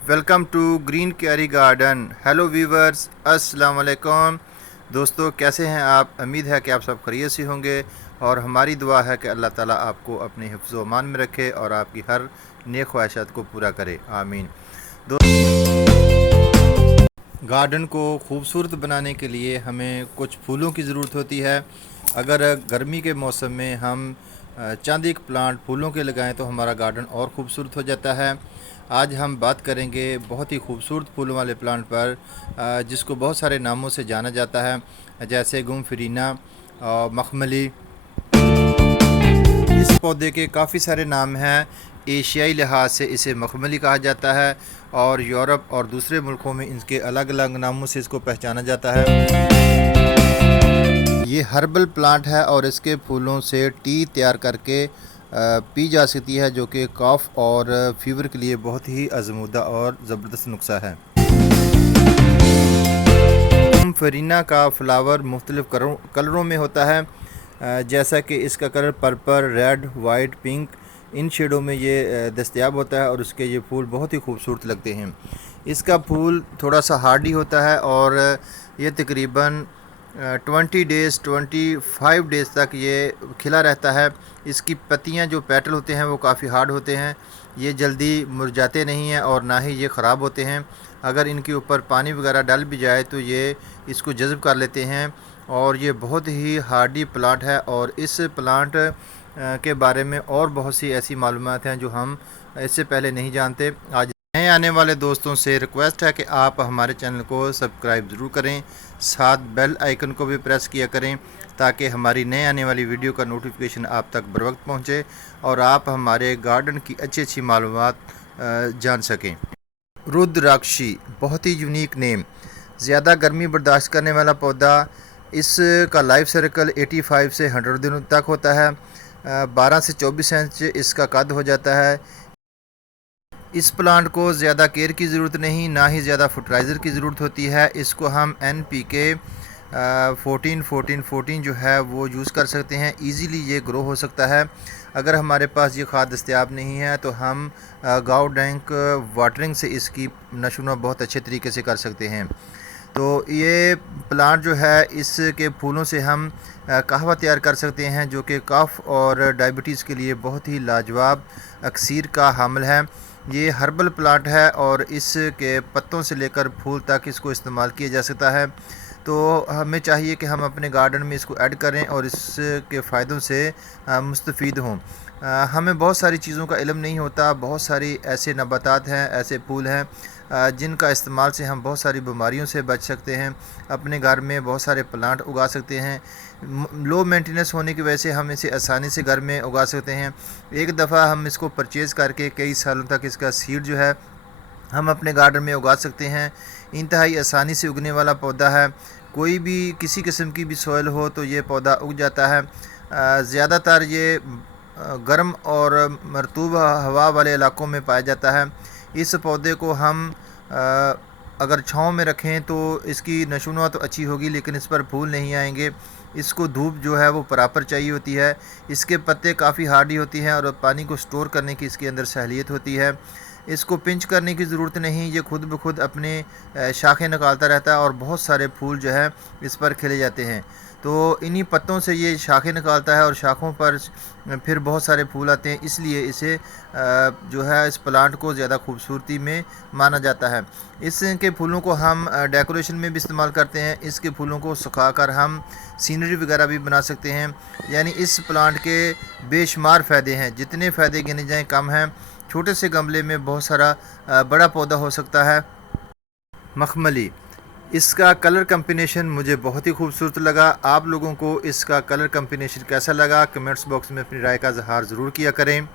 Welcome to green क्यारी garden. Hello viewers, अस्सलाम वालेकुम। दोस्तों, कैसे हैं आप? उम्मीद है कि आप सब खैरियत से होंगे और हमारी दुआ है कि अल्लाह ताला आपको अपने हिफ्ज़ व अमान में रखे और आपकी हर नेक ख्वाहिशात को पूरा करे, आमीन। गार्डन को खूबसूरत बनाने के लिए हमें कुछ फूलों की ज़रूरत होती है। अगर गर्मी के मौसम में हम चंद एक प्लांट फूलों के लगाएं तो हमारा गार्डन और ख़ूबसूरत हो जाता है। आज हम बात करेंगे बहुत ही खूबसूरत फूलों वाले प्लांट पर, जिसको बहुत सारे नामों से जाना जाता है, जैसे गुमफरीना और मखमली। इस पौधे के काफ़ी सारे नाम हैं। एशियाई लिहाज से इसे मखमली कहा जाता है और यूरोप और दूसरे मुल्कों में इनके अलग अलग नामों से इसको पहचाना जाता है। ये हर्बल प्लांट है और इसके फूलों से टी तैयार करके पी जा सकती है, जो कि कफ और फीवर के लिए बहुत ही आजमूदा और ज़बरदस्त नुस्खा है। गुमफरीना का फ्लावर मुख्तलिफ़ कलरों में होता है, जैसा कि इसका colour purple, red, white, pink, इन शेडों में ये दस्तयाब होता है और उसके ये फूल बहुत ही खूबसूरत लगते हैं। इसका फूल थोड़ा सा हार्डी होता है और ये तकरीबन 25 डेज़ तक ये खिला रहता है। इसकी पत्तियां जो पेटल होते हैं वो काफ़ी हार्ड होते हैं। ये जल्दी मुरझाते नहीं हैं और ना ही ये ख़राब होते हैं। अगर इनके ऊपर पानी वगैरह डाल भी जाए तो ये इसको जज़ब कर लेते हैं और ये बहुत ही हार्डी प्लांट है। और इस प्लांट के बारे में और बहुत सी ऐसी मालूमात हैं जो हम इससे पहले नहीं जानते। आज नए आने वाले दोस्तों से रिक्वेस्ट है कि आप हमारे चैनल को सब्सक्राइब ज़रूर करें, साथ बेल आइकन को भी प्रेस किया करें ताकि हमारी नए आने वाली वीडियो का नोटिफिकेशन आप तक बर वक्त पहुँचे और आप हमारे गार्डन की अच्छी अच्छी मालूमात जान सकें। रुद्राक्षी बहुत ही यूनिक नेम, ज़्यादा गर्मी बर्दाश्त करने वाला पौधा। इसका लाइफ सर्कल 85 से 100 दिनों तक होता है। 12 से 24 इंच इसका कद हो जाता है। इस प्लांट को ज़्यादा केयर की ज़रूरत नहीं, ना ही ज़्यादा फर्टिलाइज़र की ज़रूरत होती है। इसको हम NPK 14-14-14 जो है वो यूज़ कर सकते हैं। इजीली ये ग्रो हो सकता है। अगर हमारे पास ये खाद दस्तयाब नहीं है तो हम गाँव डैंक वाटरिंग से इसकी नशोनुमा बहुत अच्छे तरीके से कर सकते हैं। तो ये प्लांट जो है, इसके फूलों से हम कहवा तैयार कर सकते हैं, जो कि कफ और डायबिटीज़ के लिए बहुत ही लाजवाब अक्सीर का हामिल है। ये हर्बल प्लांट है और इसके पत्तों से लेकर फूल तक इसको इस्तेमाल किया जा सकता है। तो हमें चाहिए कि हम अपने गार्डन में इसको ऐड करें और इसके फ़ायदों से मुस्तफ़ीद हों। हमें बहुत सारी चीज़ों का इल्म नहीं होता। बहुत सारी ऐसे नबातात हैं, ऐसे फूल हैं जिनका इस्तेमाल से हम बहुत सारी बीमारियों से बच सकते हैं। अपने घर में बहुत सारे प्लांट उगा सकते हैं। लो मेंटेनेंस होने की वजह से हम इसे आसानी से घर में उगा सकते हैं। एक दफ़ा हम इसको परचेज़ करके कई सालों तक इसका सीड जो है हम अपने गार्डन में उगा सकते हैं। इंतहाई आसानी से उगने वाला पौधा है। कोई भी किसी किस्म की भी सॉइल हो तो ये पौधा उग जाता है। ज़्यादातर ये गर्म और मरतूब हवा वाले इलाकों में पाया जाता है। इस पौधे को हम अगर छाँव में रखें तो इसकी नशोनुमा तो अच्छी होगी, लेकिन इस पर फूल नहीं आएंगे। इसको धूप जो है वो प्रॉपर चाहिए होती है। इसके पत्ते काफ़ी हार्डी होती हैं और पानी को स्टोर करने की इसके अंदर सहूलियत होती है। इसको पिंच करने की ज़रूरत नहीं, ये खुद ब खुद अपने शाखें निकालता रहता है और बहुत सारे फूल जो है इस पर खिले जाते हैं। तो इन्हीं पत्तों से ये शाखें निकालता है और शाखों पर फिर बहुत सारे फूल आते हैं। इसलिए इसे जो है इस प्लांट को ज़्यादा खूबसूरती में माना जाता है। इसके फूलों को हम डेकोरेशन में भी इस्तेमाल करते हैं। इसके फूलों को सुखाकर हम सीनरी वगैरह भी बना सकते हैं। यानी इस प्लांट के बेशुमार फ़ायदे हैं, जितने फ़ायदे गिने जाएँ कम हैं। छोटे से गमले में बहुत सारा बड़ा पौधा हो सकता है। मखमली, इसका कलर कम्बिनेशन मुझे बहुत ही खूबसूरत लगा। आप लोगों को इसका कलर कम्बिनेशन कैसा लगा? कमेंट्स बॉक्स में अपनी राय का इज़हार ज़रूर किया करें।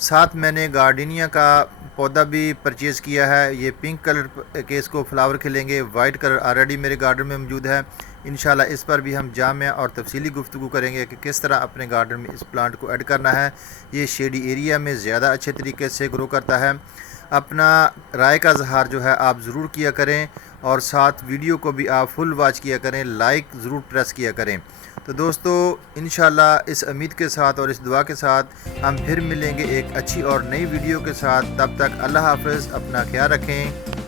साथ मैंने गार्डनिया का पौधा भी परचेज़ किया है। ये पिंक कलर के इसको फ्लावर खिलेंगे, वाइट कलर ऑलरेडी मेरे गार्डन में मौजूद है। इंशाल्लाह इस पर भी हम जामिया और तफसीली गुफ्तगू करेंगे कि किस तरह अपने गार्डन में इस प्लांट को ऐड करना है। ये शेडी एरिया में ज़्यादा अच्छे तरीके से ग्रो करता है। अपना राय का इज़हार जो है आप ज़रूर किया करें और साथ वीडियो को भी आप फुल वॉच किया करें, लाइक ज़रूर प्रेस किया करें। तो दोस्तों इंशाल्लाह इस उम्मीद के साथ और इस दुआ के साथ हम फिर मिलेंगे एक अच्छी और नई वीडियो के साथ। तब तक अल्लाह हाफ़िज़, अपना ख्याल रखें।